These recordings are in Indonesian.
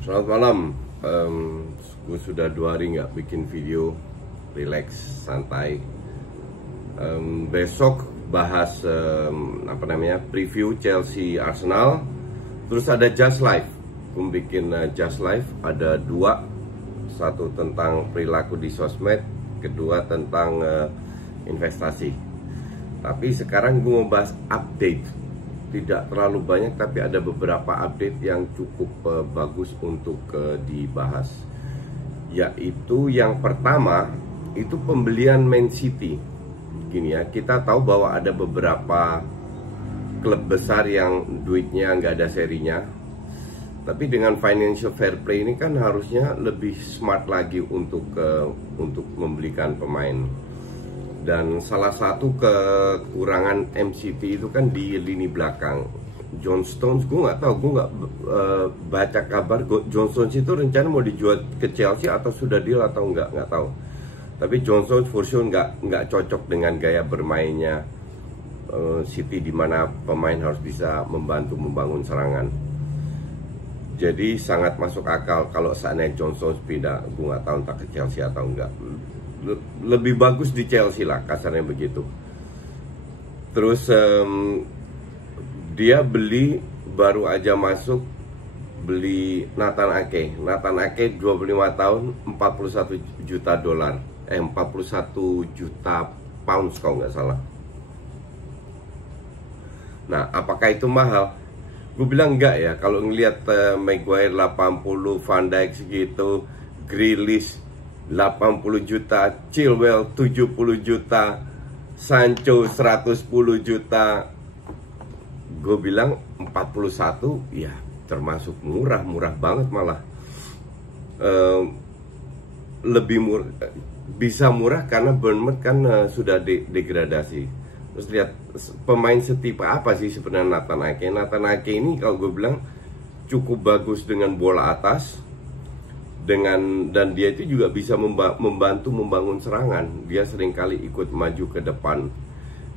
Selamat malam. Gue sudah 2 hari nggak bikin video, relax, santai. Besok bahas preview Chelsea Arsenal. Terus ada Just Life. Gue bikin Just Life ada 2, satu tentang perilaku di sosmed, kedua tentang investasi. Tapi sekarang gue mau bahas update. Tidak terlalu banyak, tapi ada beberapa update yang cukup bagus untuk dibahas. Yaitu yang pertama, itu pembelian Man City. Gini ya, kita tahu bahwa ada beberapa klub besar yang duitnya nggak ada serinya. Tapi dengan financial fair play ini kan harusnya lebih smart lagi untuk membelikan pemain. Dan salah satu kekurangan MCT itu kan di lini belakang. John Stones, gue nggak tahu, gue nggak baca kabar John Stones itu rencana mau dijual ke Chelsea atau sudah deal atau nggak tahu. Tapi John Stones for sure nggak cocok dengan gaya bermainnya City, di mana pemain harus bisa membantu membangun serangan. Jadi sangat masuk akal kalau seandainya John Stones pindah. Gue nggak tahu entah ke Chelsea atau enggak. Lebih bagus di Chelsea lah, kasarnya begitu. Terus dia baru aja masuk, beli Nathan Ake 25 tahun, 41 juta dolar, 41 juta pounds kalau nggak salah. Nah, apakah itu mahal? Gue bilang enggak ya. Kalau ngelihat Maguire 80, Van Dijk segitu, Grealish 80 juta, Chilwell 70 juta, Sancho 110 juta. Gue bilang 41 ya termasuk murah banget malah. Lebih murah, bisa murah karena Bournemouth kan sudah degradasi. Terus lihat pemain setipe apa sih sebenarnya Nathan Ake. Nathan Ake ini kalau gue bilang cukup bagus dengan bola atas. Dan dia itu juga bisa membantu membangun serangan. Dia seringkali ikut maju ke depan.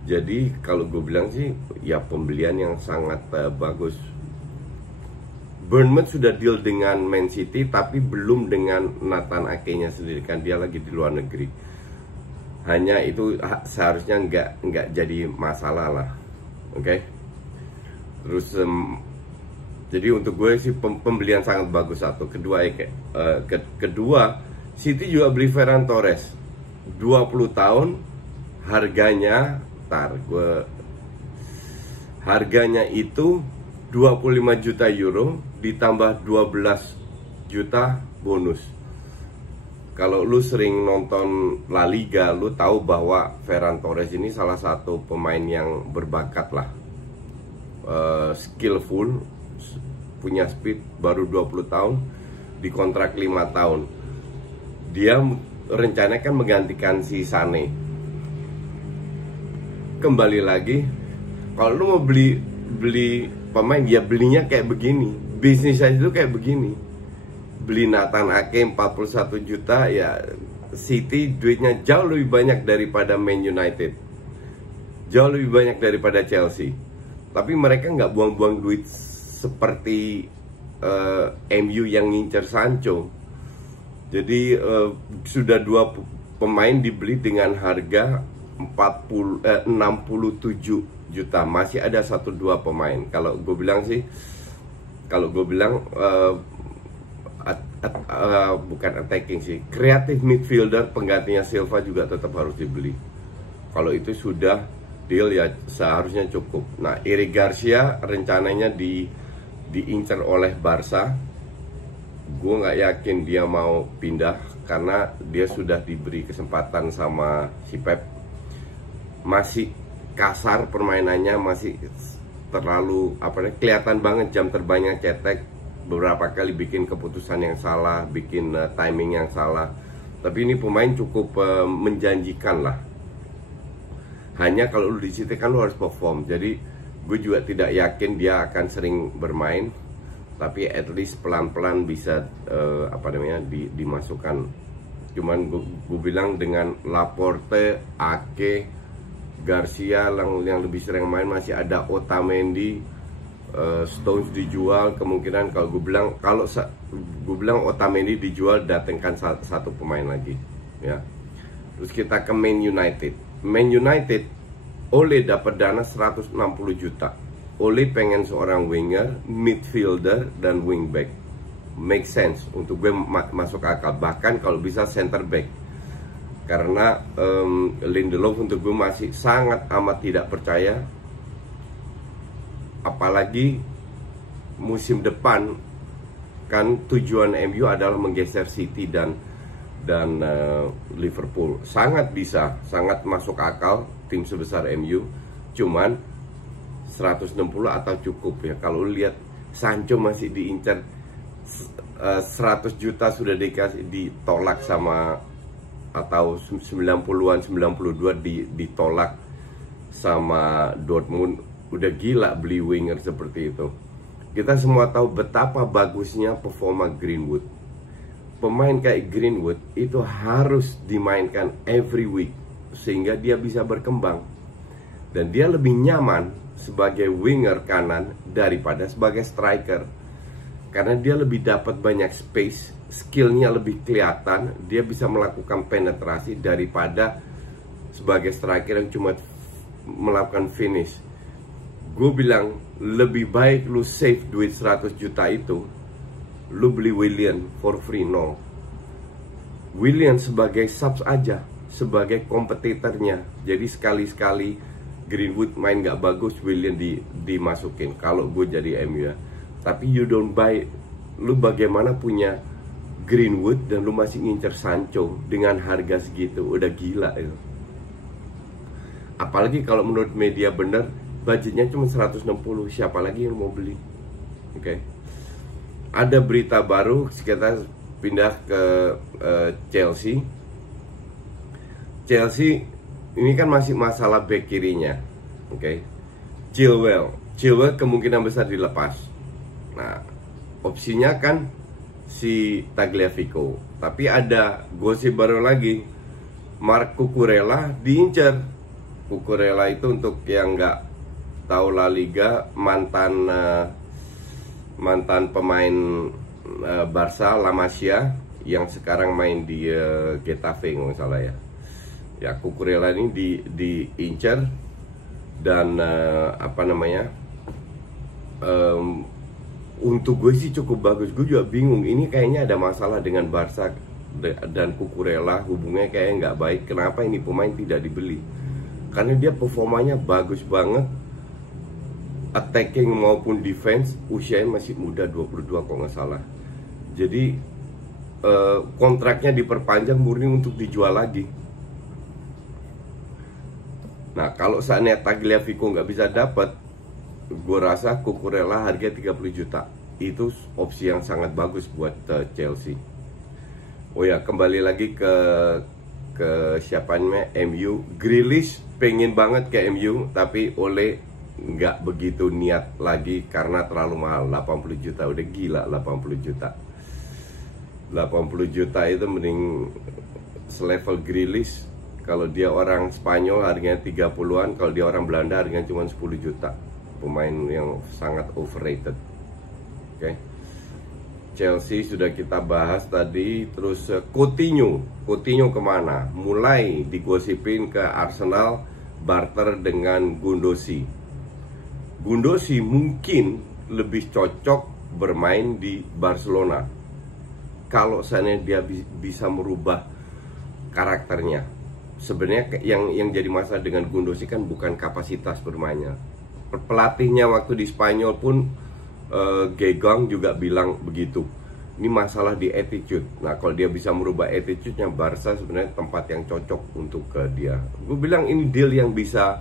Jadi kalau gue bilang sih ya pembelian yang sangat bagus. Bournemouth sudah deal dengan Man City, tapi belum dengan Nathan Ake-nya sendiri, kan dia lagi di luar negeri. Hanya itu seharusnya nggak jadi masalah lah. Oke. Terus jadi untuk gue sih pembelian sangat bagus, satu. Kedua kedua, City juga beli Ferran Torres 20 tahun. Harganya itu 25 juta euro ditambah 12 juta bonus. Kalau lu sering nonton La Liga, lu tahu bahwa Ferran Torres ini salah satu pemain yang berbakat lah, skillful, punya speed, baru 20 tahun, dikontrak 5 tahun. Dia rencananya kan menggantikan si Sane. Kembali lagi, kalau lu mau beli pemain, ya belinya kayak begini. Bisnis aja itu kayak begini. Beli Nathan Ake 41 juta, ya City duitnya jauh lebih banyak daripada Man United, jauh lebih banyak daripada Chelsea. Tapi mereka nggak buang-buang duit seperti MU yang ngincer Sancho. Jadi sudah 2 pemain dibeli dengan harga 67 juta. Masih ada 1-2 pemain. Kalau gue bilang bukan attacking sih, creative midfielder penggantinya Silva juga tetap harus dibeli. Kalau itu sudah deal ya seharusnya cukup. Nah, Eric Garcia rencananya diincar oleh Barca. Gue nggak yakin dia mau pindah karena dia sudah diberi kesempatan sama si Pep. Masih kasar permainannya, masih terlalu kelihatan banget jam terbangnya cetek. Beberapa kali bikin keputusan yang salah, bikin timing yang salah. Tapi ini pemain cukup menjanjikan lah. Hanya kalau lu di City kan lu harus perform. Jadi gue juga tidak yakin dia akan sering bermain, tapi at least pelan-pelan bisa dimasukkan. Cuman gue bilang dengan Laporte, Ake, Garcia yang lebih sering main, masih ada Otamendi, Stones dijual, kemungkinan kalau gue bilang Otamendi dijual, datangkan satu pemain lagi ya. Terus kita ke Man United. Man United, Ole dapat dana 160 juta. Ole pengen seorang winger, midfielder, dan wingback. Make sense untuk gue, masuk akal. Bahkan kalau bisa center back. Karena Lindelof untuk gue masih sangat amat tidak percaya. Apalagi musim depan kan tujuan MU adalah menggeser City dan Liverpool. Sangat bisa, sangat masuk akal tim sebesar MU. Cuman 160 atau cukup ya. Kalau lihat Sancho masih diincar 100 juta sudah ditolak sama, atau 90-an 92 ditolak sama Dortmund. Udah gila beli winger seperti itu. Kita semua tahu betapa bagusnya performa Greenwood. Pemain kayak Greenwood itu harus dimainkan every week sehingga dia bisa berkembang. Dan dia lebih nyaman sebagai winger kanan daripada sebagai striker. Karena dia lebih dapat banyak space, skillnya lebih kelihatan, dia bisa melakukan penetrasi daripada sebagai striker yang cuma melakukan finish. Gue bilang lebih baik lu save duit 100 juta itu, lu beli Willian for free. No, Willian sebagai subs aja, sebagai kompetitornya. Jadi sekali-sekali Greenwood main gak bagus, Willian dimasukin kalau gue jadi MU ya. Tapi you don't buy. Lu bagaimana punya Greenwood dan lu masih ngincer Sancho dengan harga segitu? Udah gila itu. Apalagi kalau menurut media bener budgetnya cuma 160, siapa lagi yang mau beli? Oke. Ada berita baru, kita pindah ke Chelsea. Chelsea ini kan masih masalah back kirinya. Oke. Chilwell kemungkinan besar dilepas. Nah, opsinya kan si Tagliafico. Tapi ada gosip baru lagi, Marc Cucurella diincar. Cucurella itu untuk yang nggak tahu La Liga, mantan pemain Barca, La Masia, yang sekarang main di Getafe nggak salah ya. Ya, Cucurella ini diincar dan untuk gue sih cukup bagus. Gue juga bingung, ini kayaknya ada masalah dengan Barca dan Cucurella, hubungannya kayaknya nggak baik. Kenapa ini pemain tidak dibeli? Karena dia performanya bagus banget, attacking maupun defense, usianya masih muda, 22 kalau nggak salah. Jadi kontraknya diperpanjang murni untuk dijual lagi. Nah, kalau saatnya Tagliafico nggak bisa dapat, gue rasa Cucurella harga 30 juta. Itu opsi yang sangat bagus buat Chelsea. Oh ya, kembali lagi ke siapa namanya, MU. Grealish pengen banget ke MU, tapi Ole nggak begitu niat lagi karena terlalu mahal. 80 juta, udah gila 80 juta. 80 juta itu mending selevel Grealish. Kalau dia orang Spanyol harganya 30-an, kalau dia orang Belanda harganya cuma 10 juta. Pemain yang sangat overrated. Oke. Chelsea sudah kita bahas tadi. Terus Coutinho kemana? Mulai digosipin ke Arsenal, barter dengan Gundosi. Gundosi mungkin lebih cocok bermain di Barcelona kalau seandainya dia bisa merubah karakternya. Sebenarnya yang jadi masalah dengan Gundosi kan bukan kapasitas bermainnya. Pelatihnya waktu di Spanyol pun Gegong juga bilang begitu. Ini masalah di attitude. Nah, kalau dia bisa merubah attitude-nya, Barca sebenarnya tempat yang cocok untuk dia. Gue bilang ini deal yang bisa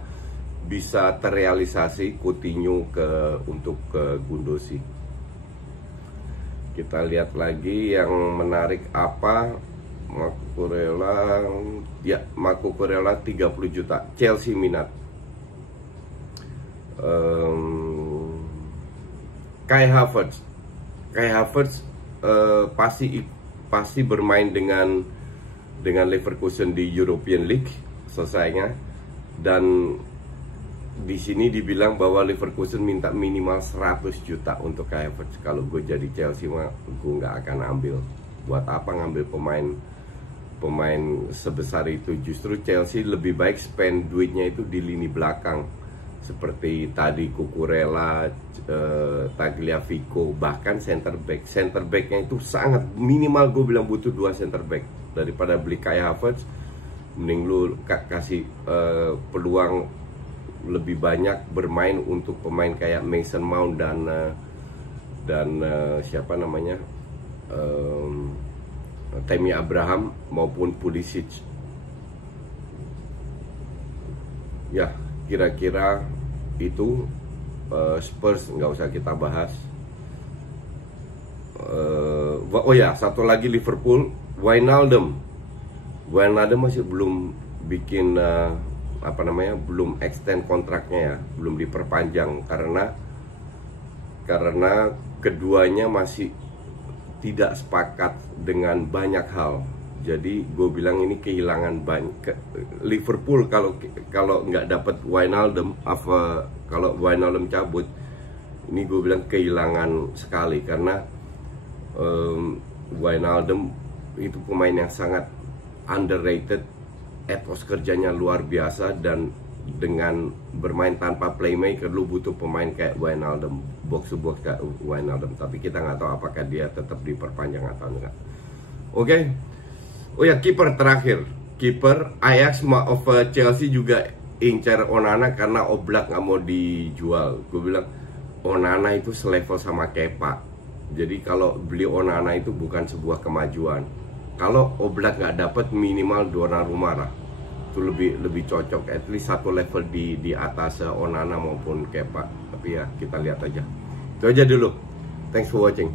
terrealisasi, Coutinho untuk Gundosi. Kita lihat lagi yang menarik apa. Marc Cucurella 30 juta. Chelsea minat. Kai Havertz pasti bermain dengan Leverkusen di European League selesainya, dan di sini dibilang bahwa Leverkusen minta minimal 100 juta untuk Kai Havertz. Kalau gue jadi Chelsea mah gue nggak akan ambil. Buat apa ngambil pemain sebesar itu? Justru Chelsea lebih baik spend duitnya itu di lini belakang, seperti tadi Cucurella, Tagliafico, bahkan center backnya itu sangat minimal. Gue bilang butuh 2 center back. Daripada beli Kai Havertz, mending lu kasih peluang lebih banyak bermain untuk pemain kayak Mason Mount dan siapa namanya, Tammy Abraham maupun Pulisic. Ya, kira-kira itu. Spurs nggak usah kita bahas. Oh ya, satu lagi Liverpool, Wijnaldum masih belum bikin belum extend kontraknya ya, belum diperpanjang karena keduanya masih tidak sepakat dengan banyak hal. Jadi gue bilang ini kehilangan banyak. Liverpool kalau nggak dapat Wijnaldum, kalau Wijnaldum cabut, ini gue bilang kehilangan sekali karena Wijnaldum itu pemain yang sangat underrated. Etos kerjanya luar biasa, dan dengan bermain tanpa playmaker lu butuh pemain kayak Wijnaldum, box to box kayak Wijnaldum. Tapi kita nggak tahu apakah dia tetap diperpanjang atau enggak. Oke. Oh ya, kiper terakhir, kiper Ajax of Chelsea juga incar Onana karena Oblak nggak mau dijual. Gue bilang Onana itu selevel sama Kepa. Jadi kalau beli Onana itu bukan sebuah kemajuan. Kalau Oblak nggak dapat, minimal Donnarumma itu lebih cocok, at least satu level di atas Onana maupun Kepa. Tapi ya kita lihat aja. Itu aja dulu. Thanks for watching.